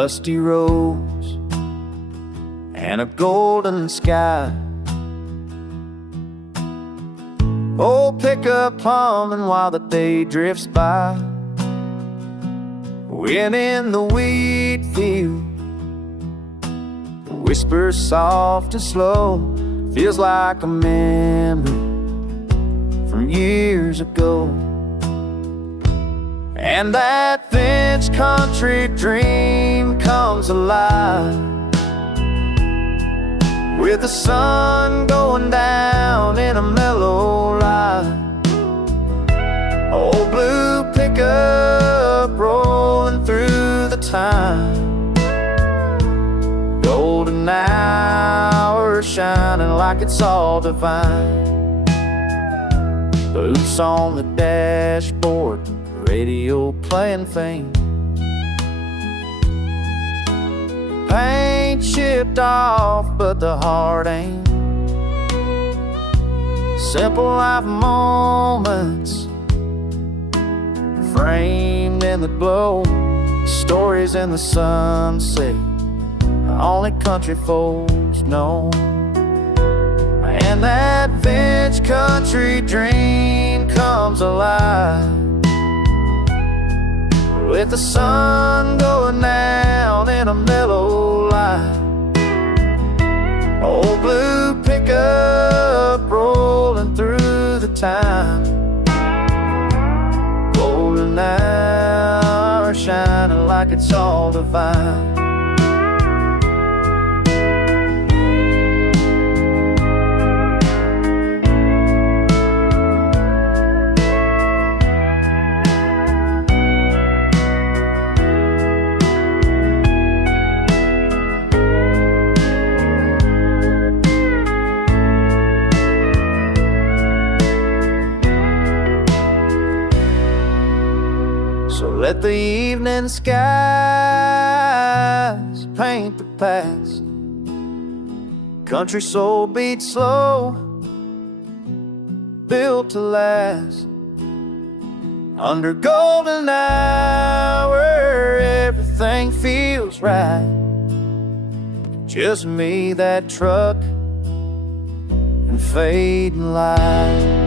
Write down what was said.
dusty roads and a golden sky. Old pickup humming while the day drifts by. Wind in the wheat field, whispers soft and slow, feels like a memory from years ago. And that Finch country dream comes alive with the sun going down in a mellow light. Old blue pickup rolling through the time, golden hour shining like it's all divine. Boots on the dashboard, radio playing faint. Paint chipped off, but the heart ain't. Simple life moments framed in the glow, stories in the sunset only country folks know. And that Finch country dream comes alive with the sun going down in a mellow light. Old blue pickup rolling through the time, golden hour shining like it's all divine. So let the evening skies paint the past. Country soul beats slow, built to last. Under golden hour, everything feels right. Just me, that truck, and fading light.